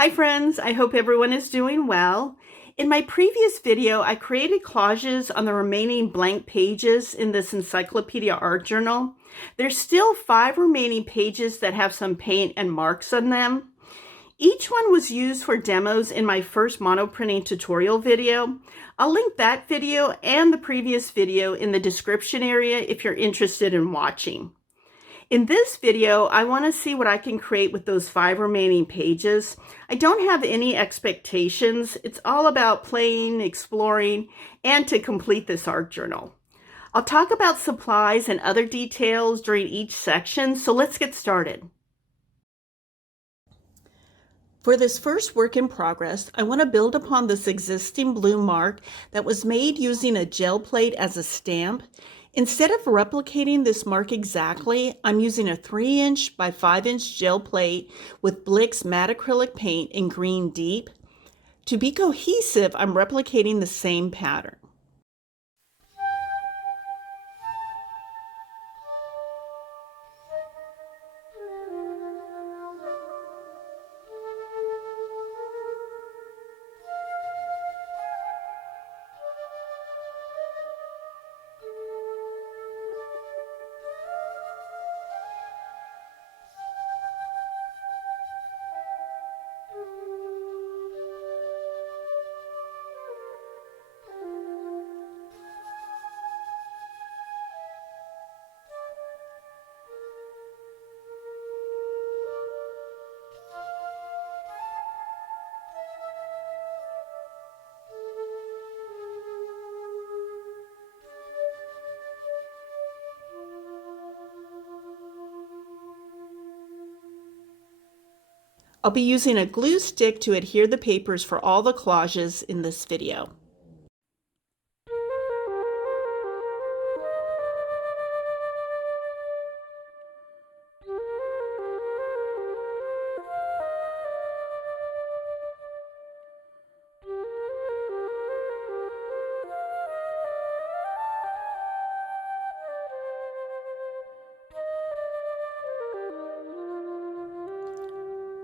Hi friends, I hope everyone is doing well. In my previous video, I created collages on the remaining blank pages in this encyclopedia art journal. There's still 5 remaining pages that have some paint and marks on them. Each one was used for demos in my first monoprinting tutorial video. I'll link that video and the previous video in the description area if you're interested in watching. In this video, I want to see what I can create with those 5 remaining pages. I don't have any expectations. It's all about playing, exploring, and to complete this art journal. I'll talk about supplies and other details during each section, so let's get started. For this first work in progress, I want to build upon this existing blue mark that was made using a gel plate as a stamp. Instead of replicating this mark exactly, I'm using a 3" by 5" gel plate with Blick's matte acrylic paint in green deep. To be cohesive, I'm replicating the same pattern. I'll be using a glue stick to adhere the papers for all the collages in this video.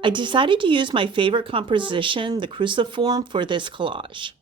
I decided to use my favorite composition, the cruciform, for this collage.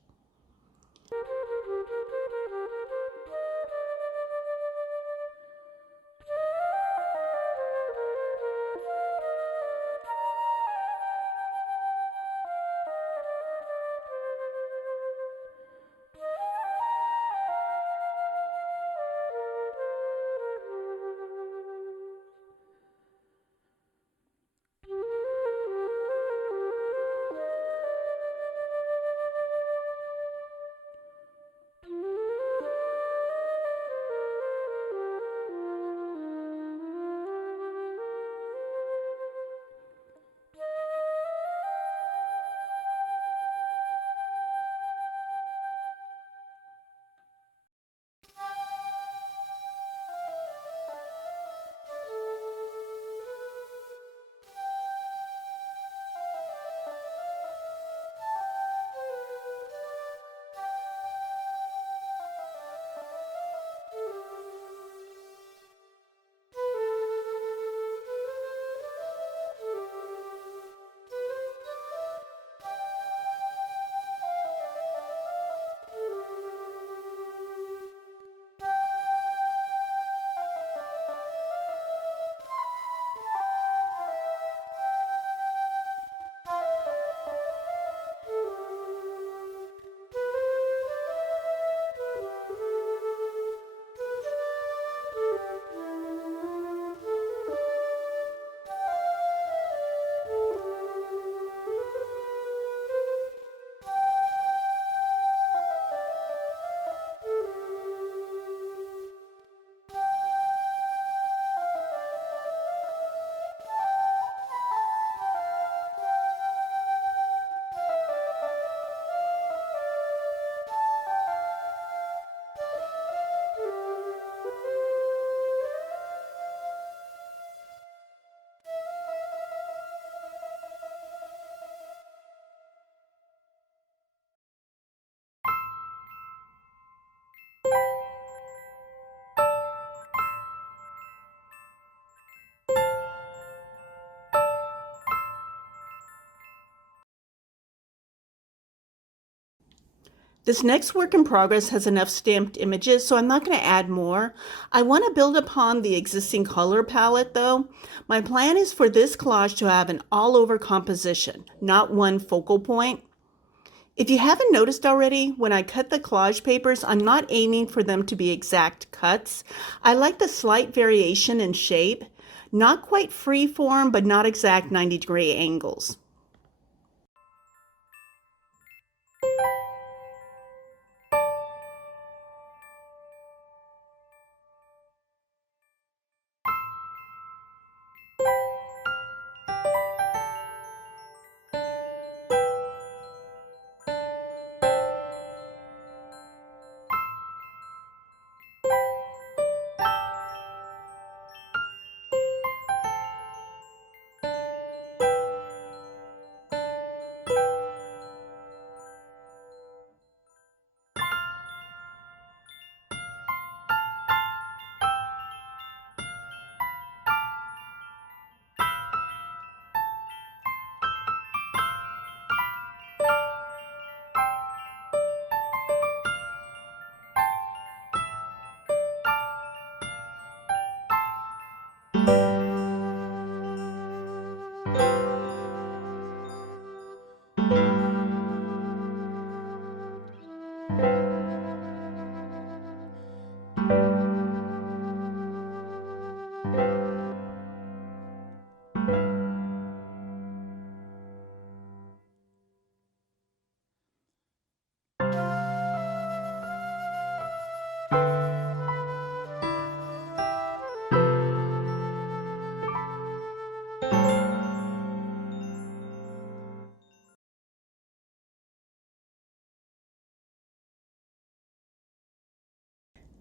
This next work in progress has enough stamped images, so I'm not going to add more. I want to build upon the existing color palette though. My plan is for this collage to have an all-over composition, not one focal point. If you haven't noticed already, when I cut the collage papers, I'm not aiming for them to be exact cuts. I like the slight variation in shape, not quite free form, but not exact 90-degree angles.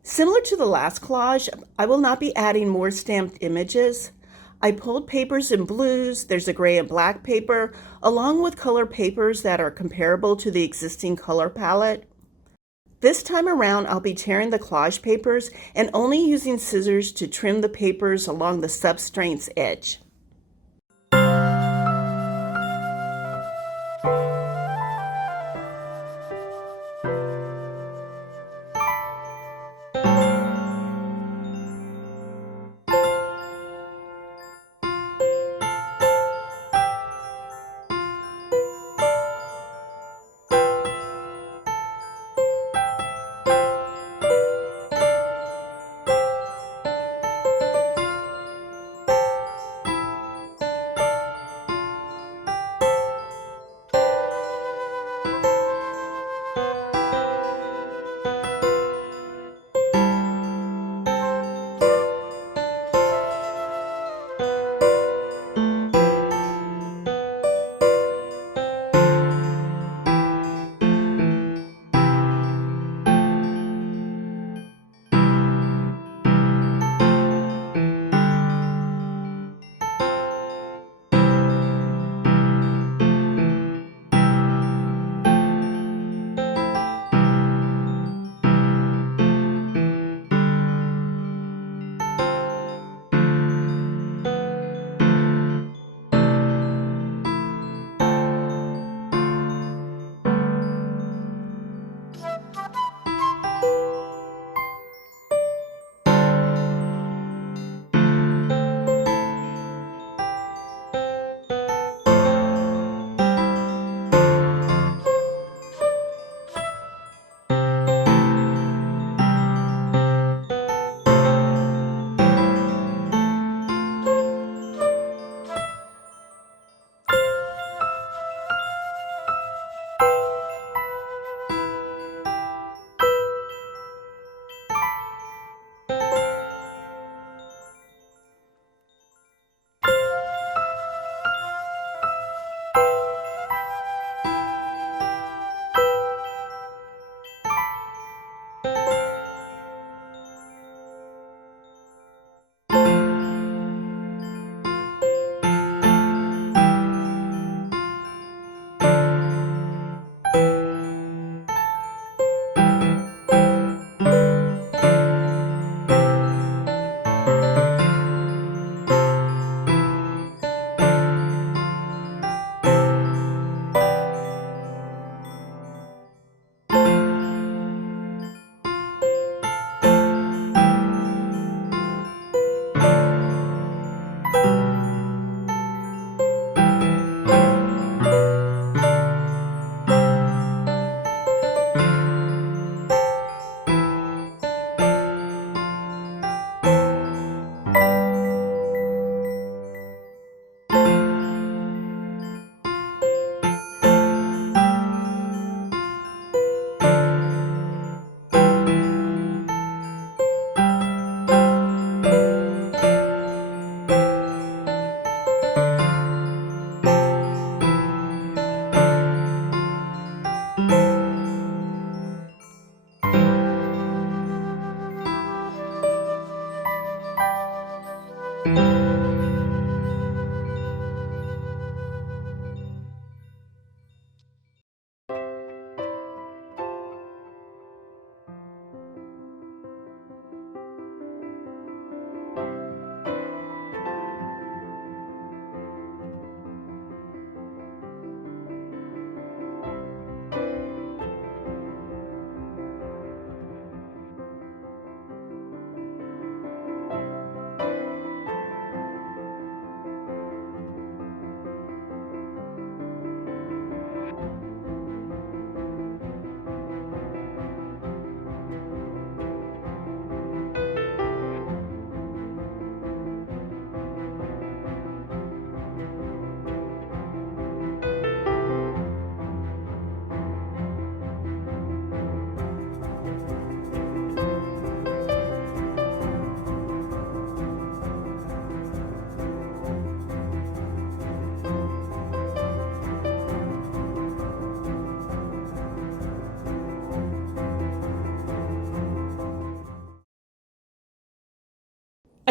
Similar to the last collage, I will not be adding more stamped images. I pulled papers in blues, there's a gray and black paper, along with color papers that are comparable to the existing color palette. This time around, I'll be tearing the collage papers and only using scissors to trim the papers along the substrate's edge.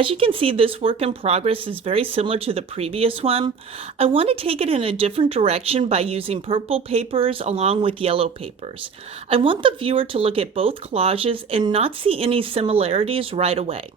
As you can see, this work in progress is very similar to the previous one. I want to take it in a different direction by using purple papers along with yellow papers. I want the viewer to look at both collages and not see any similarities right away.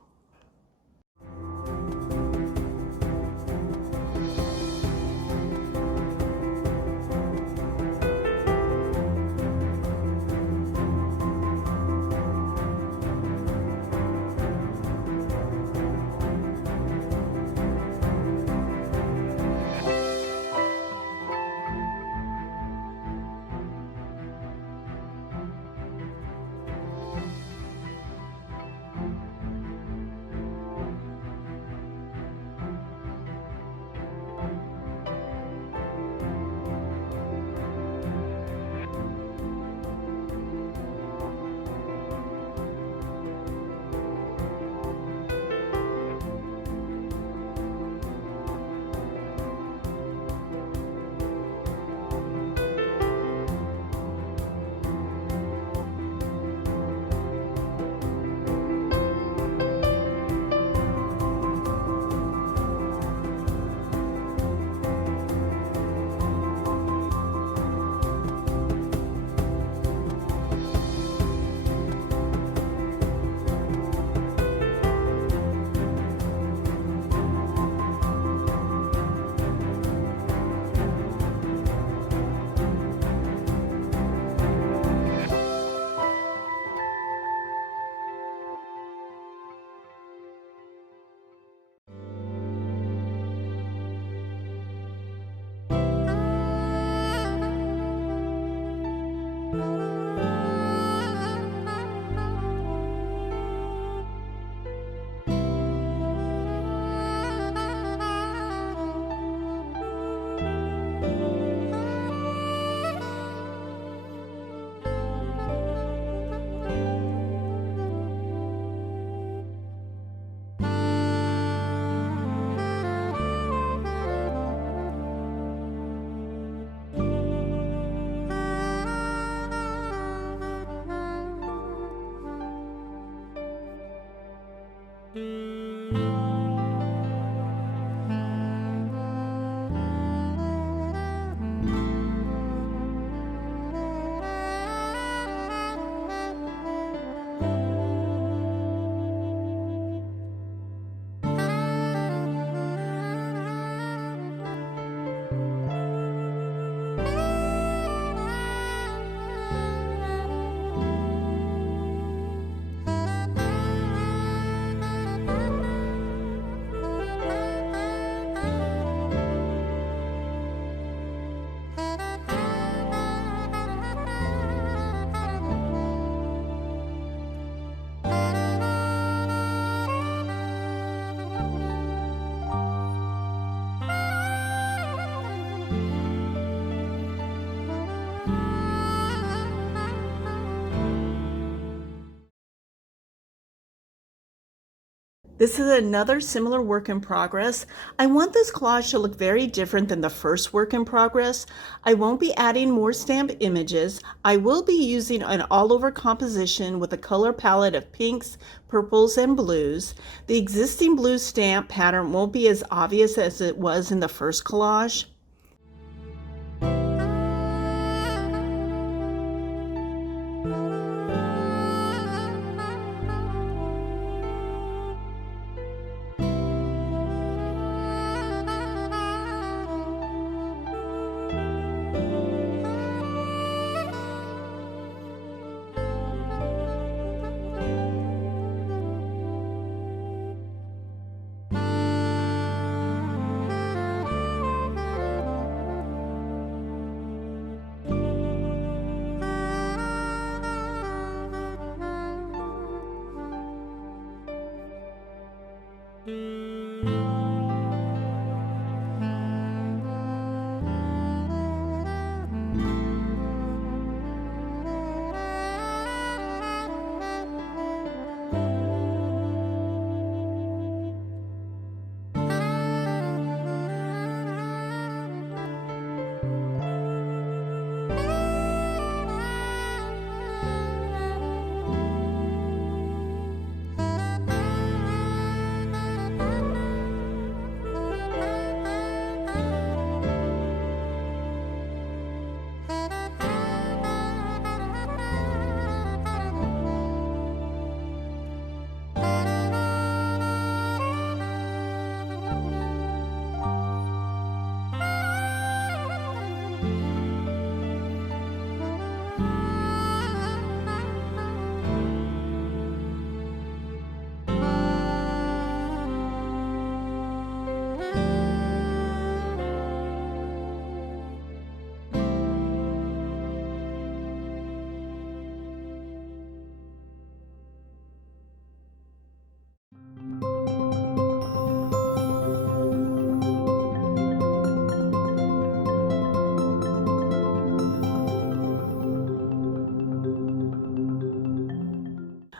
This is another similar work in progress. I want this collage to look very different than the first work in progress. I won't be adding more stamp images. I will be using an all-over composition with a color palette of pinks, purples, and blues. The existing blue stamp pattern won't be as obvious as it was in the first collage.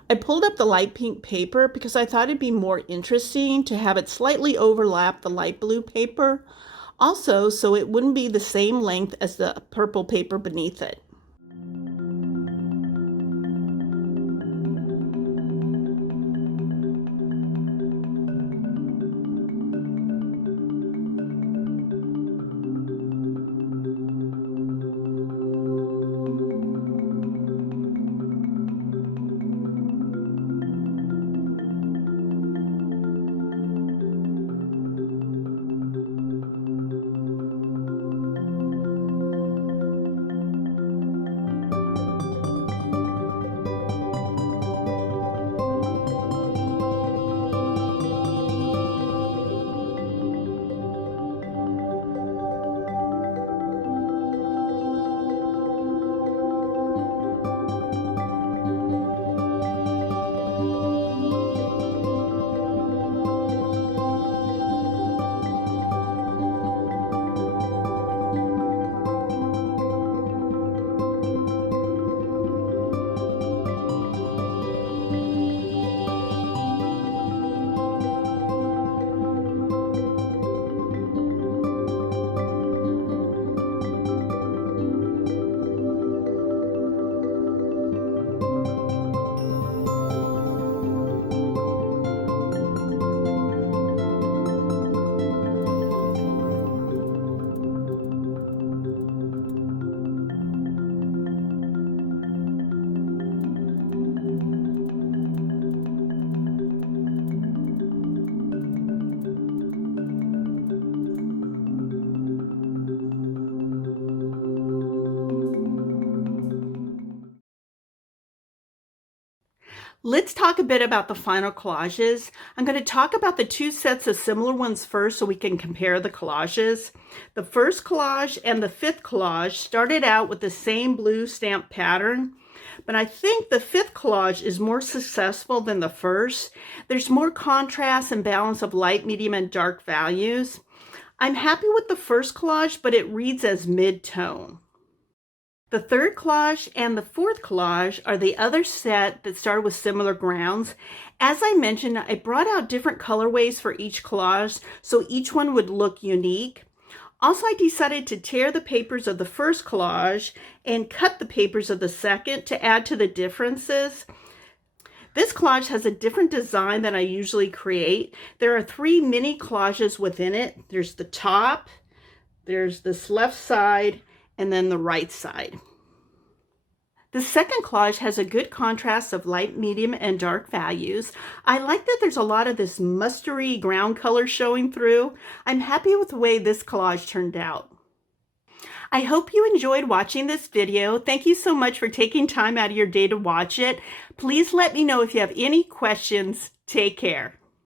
I pulled up the light pink paper because I thought it'd be more interesting to have it slightly overlap the light blue paper. Also, so it wouldn't be the same length as the purple paper beneath it. Let's talk a bit about the final collages. I'm going to talk about the two sets of similar ones first so we can compare the collages. The first collage and the fifth collage started out with the same blue stamp pattern, but I think the fifth collage is more successful than the first. There's more contrast and balance of light, medium, and dark values. I'm happy with the first collage, but it reads as mid-tone. The third collage and the fourth collage are the other set that started with similar grounds. As I mentioned, I brought out different colorways for each collage so each one would look unique. Also, I decided to tear the papers of the first collage and cut the papers of the second to add to the differences. This collage has a different design than I usually create. There are 3 mini collages within it. There's the top, there's this left side, and then the right side. The second collage has a good contrast of light, medium, and dark values. I like that there's a lot of this mustardy ground color showing through. I'm happy with the way this collage turned out. I hope you enjoyed watching this video. Thank you so much for taking time out of your day to watch it. Please let me know if you have any questions. Take care.